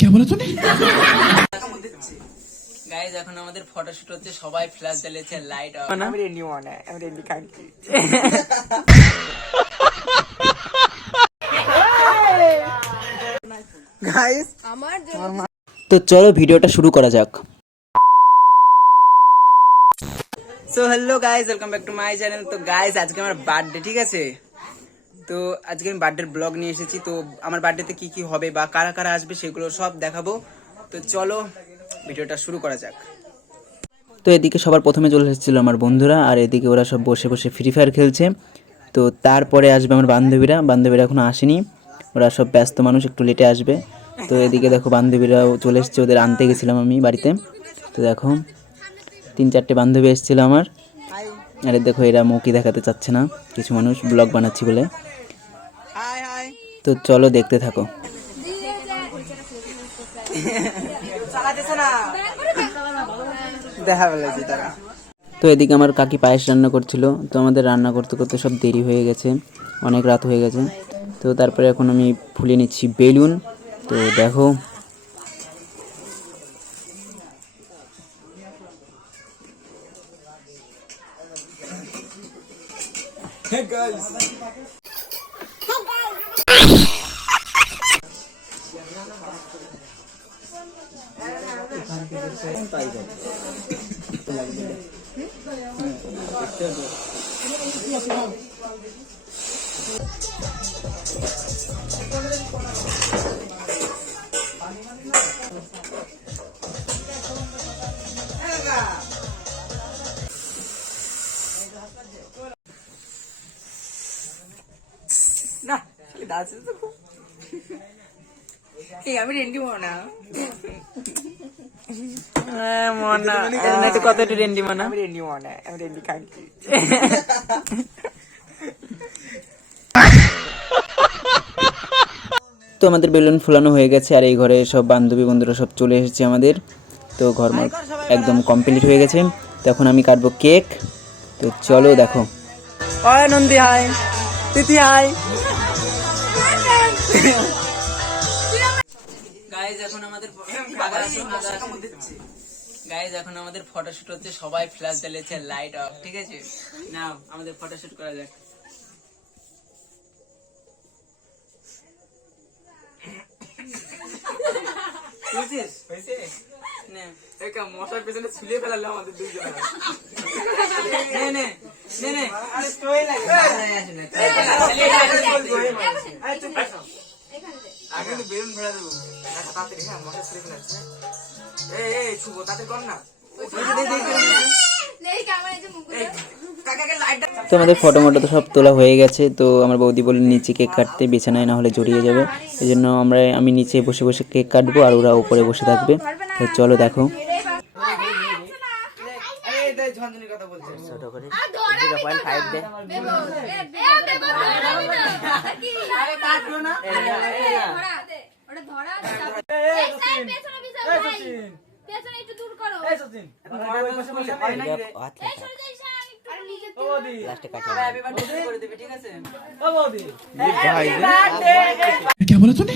क्या बोला तूने? গাইস এখন আমাদের ফটোশুট হচ্ছে, সবাই ফ্ল্যাশ জ্বালিয়েছে, লাইট অফ। আমি রেডি মনে আমি রেডি কাকি গাইস তো চলো ভিডিওটা শুরু করা যাক। So hello guys, welcome back to my channel. তো গাইস আজকে আমার বার্থডে, ঠিক আছে? তো আজকে আমি বার্থডের ব্লগ নিয়ে এসেছি। তো আমার বার্থডেতে কি কি হবে বা কারা কারা আসবে সেগুলো সব দেখাবো। তো চলো ভিডিওটা শুরু করা যাক। তো এদিকে সবার প্রথমে চলে এসেছিল আমার বন্ধুরা, আর এদিকে ওরা সব বসে বসে ফ্রি ফায়ার খেলছে। তো তারপরে আসবে আমার বান্ধবীরা এখনো আসেনি, ওরা সব ব্যস্ত মানুষ, একটু লেটে আসবে। তো এদিকে দেখো বান্ধবীরাও চলে এসছে, ওদের আনতে গেছিলাম আমি বাড়িতে। তো দেখো 3-4টে বান্ধবী এসেছিলো আমার। আরে দেখো এরা মুখই দেখাতে চাচ্ছে না, কিছু মানুষ ব্লগ বানাচ্ছি বলে। তো চলো দেখতে থাকো। দেখা বলেছি তারা। তো এদিকে আমার কাকি পায়েস রান্না করছিল। তো আমাদের রান্না করতে করতে সব দেরি হয়ে গেছে, অনেক রাত হয়ে গেছে। তো তারপরে এখন আমি ফুলিয়ে নিচ্ছি বেলুন। তো দেখো না দাস তো এই আমি রেডি মনে কত একটু রেন্ডি মানা। আমি রেডি মনে আমি রেডি কাকি তো আমাদের বেলুন ফুলানো হয়ে গেছে, আর এই ঘরে সব বান্ধবী বন্ধুরা সব চলে এসেছে আমাদের। তো ঘর একদম কমপ্লিট হয়ে গেছে। তখন আমি কাটবো কেক। তো চলো দেখো। নন্দী হাই, তিথি হাই। গাইজ এখন আমাদের ফটোশুট হচ্ছে, সবাই ফ্ল্যাশ জ্বালিয়েছে, লাইট অফ, ঠিক আছে? নাও আমাদের ফটোশুট করা যাক। মশার পেছনে ঝুলিয়ে ফেলালো আমাদের দুইজন। আমি কিন্তু বেলুন ভরা দেবো তাড়াতাড়ি। হ্যাঁ মশা ছেড়ে ফেলাচ্ছে। এই শুভ তাতে কর না। তো আমাদের ফটো মটো তো সব তোলা হয়ে গেছে। তো আমার বৌদি বলে নিচে কেক কাটতে, বিছানায় না হলে জড়িয়ে যাবে। এই জন্য আমি নিচে বসে বসে কেক কাটবো, আর ওরা উপরে বসে থাকবে। তো চলো দেখো। क्या बोला तूने?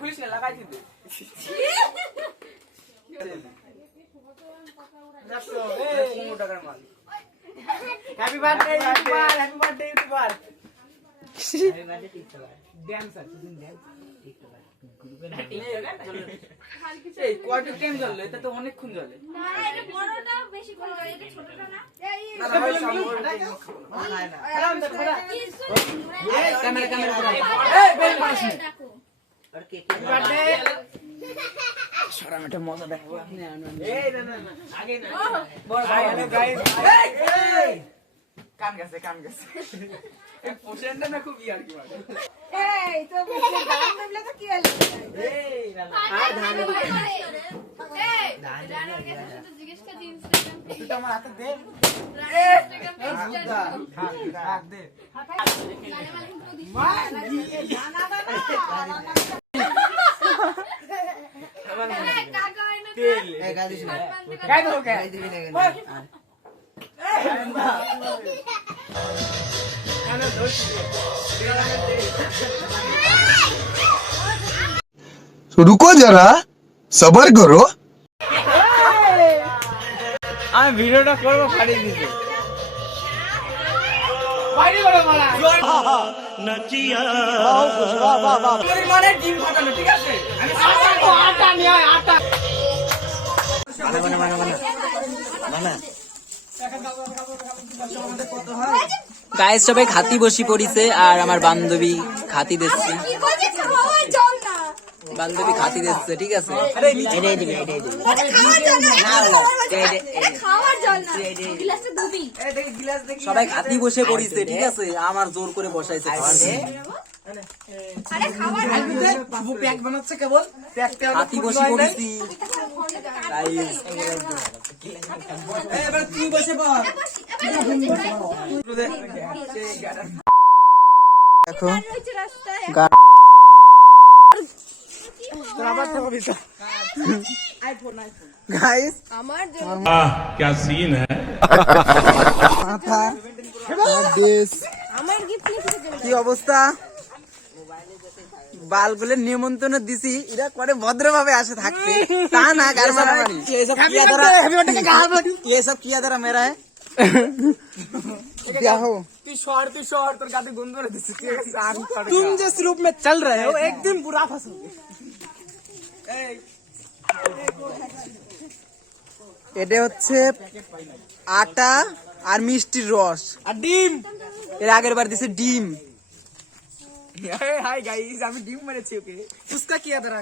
খুলিস না লাগাই কিন্তু। Happy birthday YouTuber, happy birthday YouTuber. Dancer এই কোয়ার্টার টাইম জ্বললো, এটা তো অনেকক্ষণ জ্বলে। না এটা বড়টা বেশি করে জ্বলে, এটা ছোটটা না। ক্যামেরা এই বেল মারছ না। আর কেক বার্থডে সরাম, এটা মজা দেখাবো। এই না আগে না বড় ভাই গাইস। এই কান গেছে এই পোশনটা না খুব ইয়ার কি মারে। रुको जरा सबर करो। আমি ভিডিওটা করবো ফাড়ি দিতে পরিমাণে ডিম ফাটানো ঠিক আছে আটা নিয়ে আয় আটা গাইস সবাই খাতি বসি পড়িছে আর আমার বান্ধবী খাতি দিচ্ছে, বান্ধবী খাতি দিচ্ছে ঠিক আছে। সবাই খাতি বসে পড়িছে ঠিক আছে, আমার জোর করে বসাইছে প্যাক বানাচ্ছে কেবল প্যাকটা খাতি বসে পড়িছি। এবার তুই বসে পড় দেখো গাইস क्या सीन है। কি অবস্থা, বালগুলো নিমন্ত্রণ দিছি, এরা করে ভদ্রভাবে আসে থাকতে, তা না গার মারামারি। ये सब किया तेरा मेरा है क्या हो তুই শহর তোর গাতে গুণ করে দিছিস ঠিক আছে तुम जिस रूप में चल रहे हो একদিন বুড়া ফাঁসবে এটা হচ্ছে আটা আর মিষ্টির রস আর ডিম এর আগের বার দিছে ডিম। হাই গাইস আমি ডিম মেরেছি ওকে उसका किया तेरा